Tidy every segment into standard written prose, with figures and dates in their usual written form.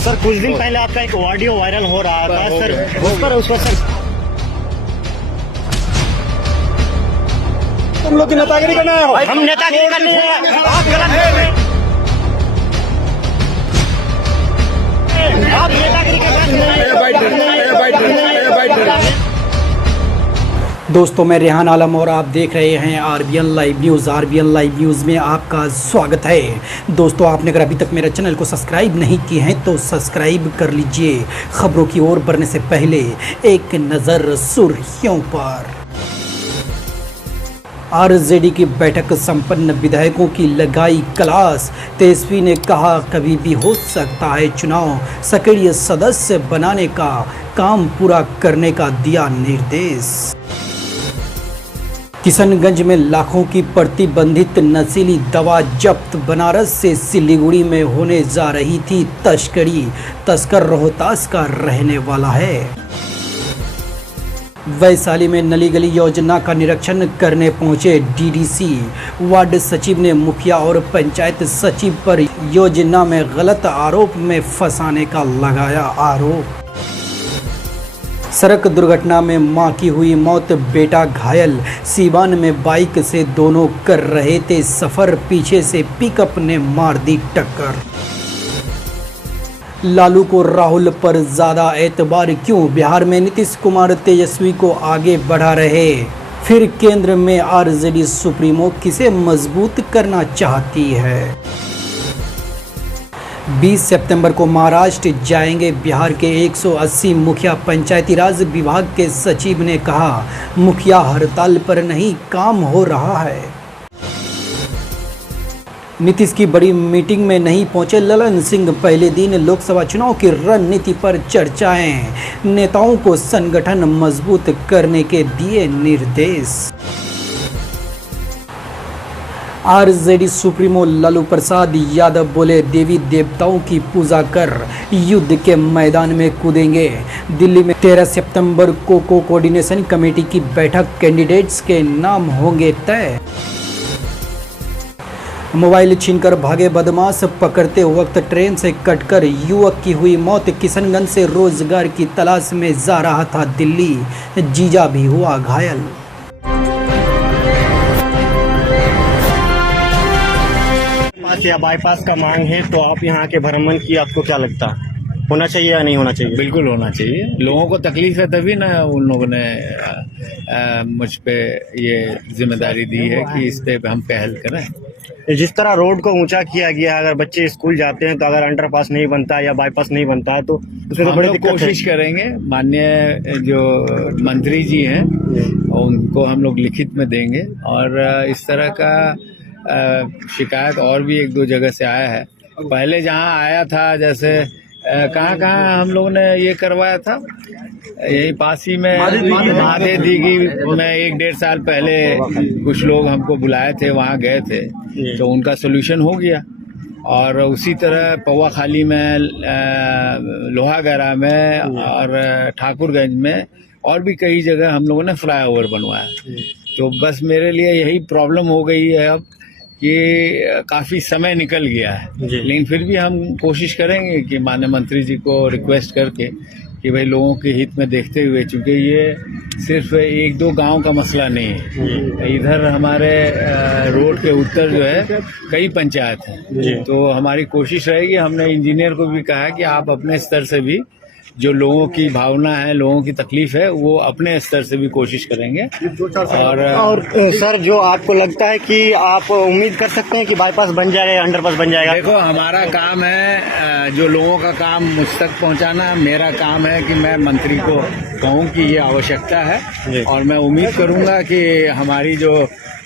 Sir कुछ दिन पहले आपका एक ऑडियो वायरल हो रहा था सर, उस पर सर तुम लोग की नेतागिरी करना है। हम नेतागिरी करनी है, आप गलत कर रहे हैं। आप नेतागिरी कर रहे हैं। दोस्तों मैं रेहान आलम और आप देख रहे हैं RBN live news. RBN live news में आपका स्वागत है। दोस्तों आपने अगर अभी तक मेरे चैनल को सब्सक्राइब नहीं किए हैं तो सब्सक्राइब कर लीजिए। खबरों की ओर बढ़ने से पहले एक नज़र सुर्खियों पर। आरजेडी की बैठक संपन्न, विधायकों की लगाई क्लास। तेजस्वी ने कहा कभी भी हो सकता है चुनाव, सक्रिय सदस्य बनाने का काम पूरा करने का दिया निर्देश। किशनगंज में लाखों की प्रतिबंधित नशीली दवा जब्त। बनारस से सिलीगुड़ी में होने जा रही थी तस्करी। तस्कर रोहतास का रहने वाला है। वैशाली में नली गली योजना का निरीक्षण करने पहुंचे डीडीसी। वार्ड सचिव ने मुखिया और पंचायत सचिव पर योजना में गलत आरोप में फंसाने का लगाया आरोप। सड़क दुर्घटना में मां की हुई मौत, बेटा घायल। सीवान में बाइक से दोनों कर रहे थे सफर, पीछे से पिकअप ने मार दी टक्कर। लालू को राहुल पर ज्यादा एतबार क्यों? बिहार में नीतीश कुमार तेजस्वी को आगे बढ़ा रहे, फिर केंद्र में आरजेडी सुप्रीमो किसे मजबूत करना चाहती है? 20 सितंबर को महाराष्ट्र जाएंगे बिहार के 180 मुखिया। पंचायती राज विभाग के सचिव ने कहा मुखिया हड़ताल पर नहीं, काम हो रहा है। नीतीश की बड़ी मीटिंग में नहीं पहुंचे ललन सिंह। पहले दिन लोकसभा चुनाव की रणनीति पर चर्चाएं। नेताओं को संगठन मजबूत करने के दिए निर्देश। आरजेडी सुप्रीमो लालू प्रसाद यादव बोले देवी देवताओं की पूजा कर युद्ध के मैदान में कूदेंगे। दिल्ली में 13 सितंबर को कोऑर्डिनेशन कमेटी की बैठक, कैंडिडेट्स के नाम होंगे तय। मोबाइल छीनकर भागे बदमाश, पकड़ते वक्त ट्रेन से कटकर युवक की हुई मौत। किशनगंज से रोजगार की तलाश में जा रहा था दिल्ली, जीजा भी हुआ घायल। पास या बाईपास का मांग है तो आप यहाँ के भ्रमण की आपको क्या लगता है, होना चाहिए या नहीं होना चाहिए? बिल्कुल होना चाहिए। लोगों को तकलीफ है तभी ना उन लोगों ने मुझ पे ये जिम्मेदारी दी है कि इस पे हम पहल करें। जिस तरह रोड को ऊंचा किया गया है, अगर बच्चे स्कूल जाते हैं तो अगर अंडरपास नहीं बनता है या बाईपास नहीं बनता है तो उसमें तो बड़ी दिक्कत कोशिश करेंगे। माननीय जो मंत्री जी हैं उनको हम लोग लिखित में देंगे और इस तरह का शिकायत और भी एक दो जगह से आया है। पहले जहाँ आया था, जैसे कहाँ हम लोगों ने ये करवाया था, यही पास ही में महादेव दीघी में 1-1.5 साल पहले कुछ लोग हमको बुलाए थे, वहाँ गए थे तो उनका सोल्यूशन हो गया। और उसी तरह पौवा खाली में, लोहागड़ा में और ठाकुरगंज में और भी कई जगह हम लोगों ने फ्लाईओवर बनवाया। तो बस मेरे लिए यही प्रॉब्लम हो गई है अब कि काफ़ी समय निकल गया है, लेकिन फिर भी हम कोशिश करेंगे कि माननीय मंत्री जी को रिक्वेस्ट करके कि भाई लोगों के हित में देखते हुए, चूँकि ये सिर्फ 1-2 गांव का मसला नहीं है, इधर हमारे रोड के उत्तर जो है कई पंचायत हैं। तो हमारी कोशिश रहेगी, हमने इंजीनियर को भी कहा है कि आप अपने स्तर से भी जो लोगों की भावना है, लोगों की तकलीफ है, वो अपने स्तर से भी कोशिश करेंगे। और सर जो आपको लगता है कि आप उम्मीद कर सकते हैं कि बाईपास बन जाएगा या अंडरपास बन जाएगा? देखो हमारा काम है जो लोगों का काम मुझ तक पहुंचाना। मेरा काम है कि मैं मंत्री को कहूं कि ये आवश्यकता है और मैं उम्मीद करूंगा कि हमारी जो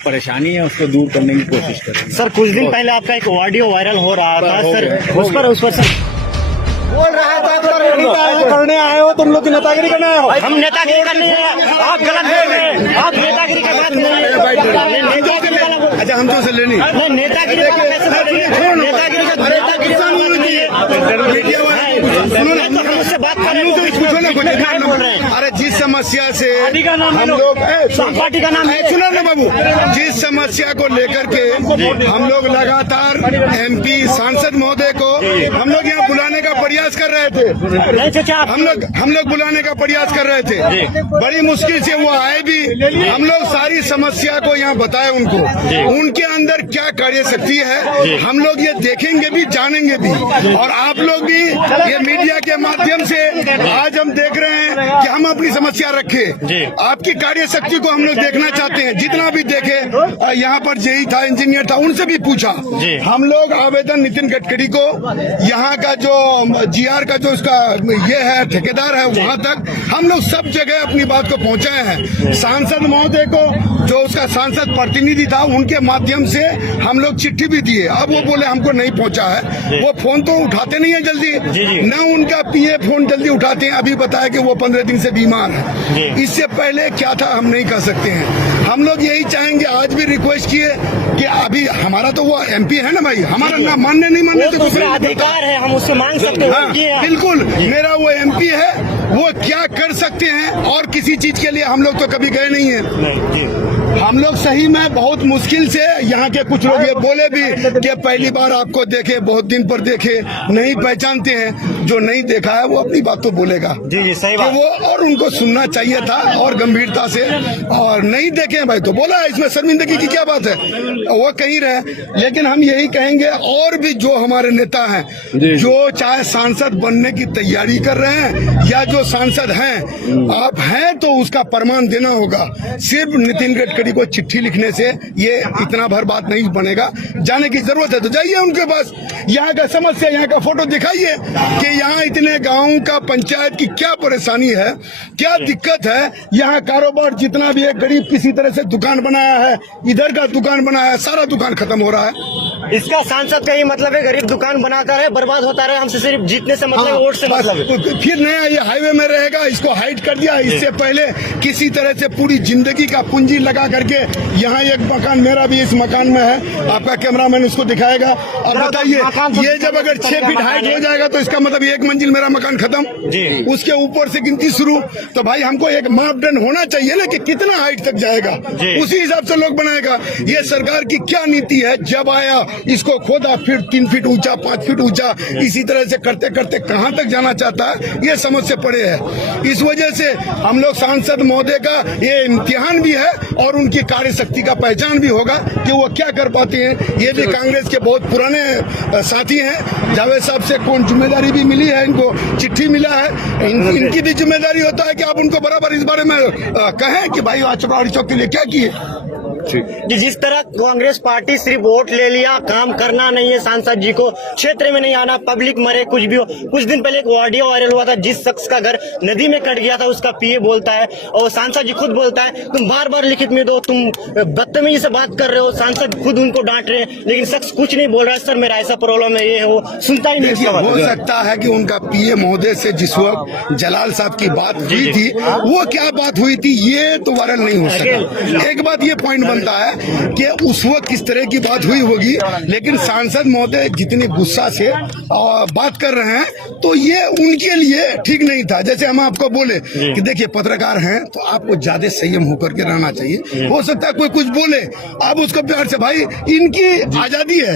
परेशानी है उसको दूर करने की कोशिश करेंगे। सर कुछ दिन पहले आपका एक ऑडियो वायरल हो रहा था सर, उस पर सर बोल रहा था करने आए हो, तुम लोग की नेतागिरी करना है। हम नेतागिरी करनी है, आप गलत कर रहे हैं। आप नेतागिरी का बात नहीं, अच्छा हम तो लेनी नेतागिरी मुझसे बात कर रहे हैं। अरे जिस समय समस्या से पार्टी का नाम हम लो। लोग पार्टी का नाम है। सुनो ना बाबू, जिस समस्या को लेकर के हम लोग लगातार MP सांसद महोदय को हम लोग यहाँ बुलाने का प्रयास कर रहे थे, हम लोग बुलाने का प्रयास कर रहे थे, बड़ी मुश्किल से वो आए भी। हम लोग सारी समस्या को यहाँ बताए उनको, उनके अंदर क्या कार्य शक्ति है हम लोग ये देखेंगे भी, जानेंगे भी। और आप लोग भी ये मीडिया के माध्यम से आज हम देख रहे हैं कि हम अपनी समस्या रखें, आपकी कार्य शक्ति को हम लोग देखना चाहते हैं। जितना भी देखे, यहाँ पर जेई था, इंजीनियर था, उनसे भी पूछा। हम लोग आवेदन नितिन गडकरी को, यहाँ का जो GR का जो उसका ये है ठेकेदार है, वहाँ तक हम लोग सब जगह अपनी बात को पहुँचाए हैं। सांसद महोदय को, जो उसका सांसद प्रतिनिधि था, उनके माध्यम से हम लोग चिट्ठी भी दिए। अब वो बोले हमको नहीं पहुँचा है, वो फोन तो उठाते नहीं है जल्दी, न उनका PA फोन जल्दी उठाते हैं। अभी बताया कि वो 15 दिन से बीमार है। इससे पहले क्या था हम नहीं कह सकते हैं। हम लोग यही चाहेंगे, आज भी रिक्वेस्ट किए कि अभी हमारा तो वो MP है ना भाई, हमारा ना मानने नहीं मानने तो दूसरा अधिकार है, हम उससे मांग सकते हैं। हाँ, बिल्कुल, मेरा वो MP है, वो क्या कर सकते हैं। और किसी चीज के लिए हम लोग तो कभी गए नहीं है। हम लोग सही में बहुत मुश्किल से, यहाँ के कुछ लोग ये बोले भी कि पहली बार आपको देखे, बहुत दिन पर देखे, नहीं पहचानते हैं। जो नहीं देखा है वो अपनी बात तो बोलेगा, जी सही बात। वो, और उनको सुनना चाहिए था और गंभीरता से। और नहीं देखे हैं भाई तो बोला, इसमें शर्मिंदगी की क्या बात है, वो कहीं रहे। लेकिन हम यही कहेंगे, और भी जो हमारे नेता हैं, जो चाहे सांसद बनने की तैयारी कर रहे हैं या जो सांसद हैं, आप हैं तो उसका प्रमाण देना होगा। सिर्फ नितिन गडकरी को चिट्ठी लिखने से ये इतना भर बात नहीं बनेगा। जाने की जरूरत है तो जाइए उनके पास, यहाँ का समस्या, यहाँ का फोटो दिखाइए कि यहाँ इतने गाँव का पंचायत की क्या परेशानी है, क्या दिक्कत है। यहाँ कारोबार जितना भी है, गरीब किसी तरह से दुकान बनाया है, इधर का दुकान बनाया है, सारा दुकान खत्म हो रहा है। इसका सांसद का ही मतलब है गरीब दुकान बनाता रहे, बर्बाद होता रहे, हमसे सिर्फ जीतने से मतलब, वोट से मतलब है। तो फिर नया ये हाईवे में रहेगा, इसको हाइड कर दिया। इससे पहले किसी तरह से पूरी जिंदगी का पूंजी लगा करके, यहाँ एक मकान मेरा भी इस मकान में है, आपका कैमरामैन उसको दिखाएगा। अब बताइए, ये जब अगर 6 फीट हाइट हो जाएगा तो इसका मतलब 1 मंजिल मेरा मकान खत्म, उसके ऊपर से गिनती शुरू। तो भाई हमको एक मापदंड होना चाहिए ना कि कितना हाइट तक जाएगा, उसी हिसाब से लोग बनाएगा। ये सरकार की क्या नीति है, जब आया इसको खोदा, फिर 3 फीट ऊंचा, 5 फीट ऊंचा, इसी तरह से करते करते कहां तक जाना चाहता है, ये समझ से पड़े है। इस वजह से हम लोग सांसद महोदय का ये इम्तिहान भी है और उनकी कार्य शक्ति का पहचान भी होगा कि वो क्या कर पाते हैं। ये भी कांग्रेस के बहुत पुराने साथी हैं, जावेद साहब से कौन जिम्मेदारी भी मिली है, इनको चिट्ठी मिला है, इनकी भी जिम्मेदारी होता है कि आप उनको बराबर इस बारे में कहें कि भाई आज चौराड़ी चौक के लिए क्या किए। कि जिस तरह कांग्रेस पार्टी सिर्फ वोट ले लिया, काम करना नहीं है, सांसद जी को क्षेत्र में नहीं आना, पब्लिक मरे कुछ भी हो। कुछ दिन पहले एक ऑडियो वायरल हुआ था, जिस शख्स का घर नदी में कट गया था, उसका PA बोलता है और सांसद जी खुद बोलता है तुम बार बार लिखित में दो, तुम बदतमीजी से बात कर रहे हो। सांसद खुद उनको डांट रहे हैं, लेकिन शख्स कुछ नहीं बोल रहा है, सर मेरा ऐसा प्रॉब्लम है, ये है, वो सुनता ही नहीं। हो सकता है कि उनका PA महोदय से जिस वक्त जलाल साहब की बात हुई थी, वो क्या बात हुई थी ये तो वायरल नहीं हो सका। एक बात ये पॉइंट बनता है कि उस वक्त किस तरह की बात हुई होगी, लेकिन सांसद महोदय जितनी गुस्सा से बात कर रहे हैं तो ये उनके लिए ठीक नहीं था। जैसे हम आपको बोले कि देखिए पत्रकार हैं तो आपको ज्यादा संयम होकर के रहना चाहिए। हो सकता है कोई कुछ बोले, आप उसको प्यार से, भाई इनकी आजादी है,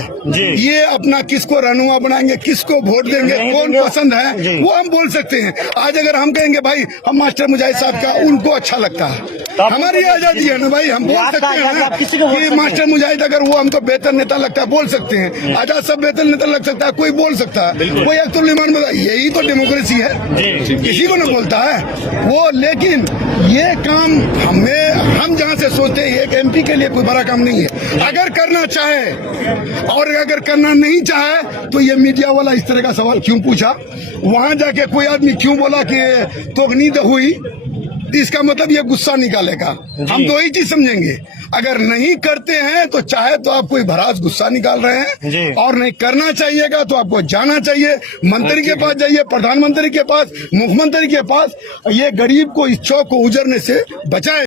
ये अपना किसको रहनुमा बनाएंगे, किसको वोट देंगे, कौन पसंद है, वो हम बोल सकते हैं। आज अगर हम कहेंगे भाई हम मास्टर मुजाहिद साहब का, उनको अच्छा लगता है, हमारी आजादी है ना भाई, हम बोल सकते हैं कि मास्टर मुजाहिद अगर वो हमको बेहतर नेता लगता है बोल सकते हैं, आजाद सब बेहतर नेता लग सकता है, कोई बोल सकता है, कोई अख्तरुल ईमान बोला, यही तो डेमोक्रेसी है, किसी को न बोलता है वो। लेकिन ये काम हम जहाँ से सोचते हैं एक MP के लिए कोई बड़ा काम नहीं है। अगर करना चाहे और अगर करना नहीं चाहे तो ये मीडिया वाला इस तरह का सवाल क्यों पूछा, वहां जाके कोई आदमी क्यों बोला कि तोगनीद हुई, इसका मतलब ये गुस्सा निकालेगा। हम तो वही चीज समझेंगे, अगर नहीं करते हैं तो चाहे तो आप कोई भरास गुस्सा निकाल रहे हैं, और नहीं करना चाहिएगा तो आपको जाना चाहिए, मंत्री के पास जाइए, प्रधानमंत्री के पास, मुख्यमंत्री के पास, ये गरीब को इस चौक को उजरने से बचाए।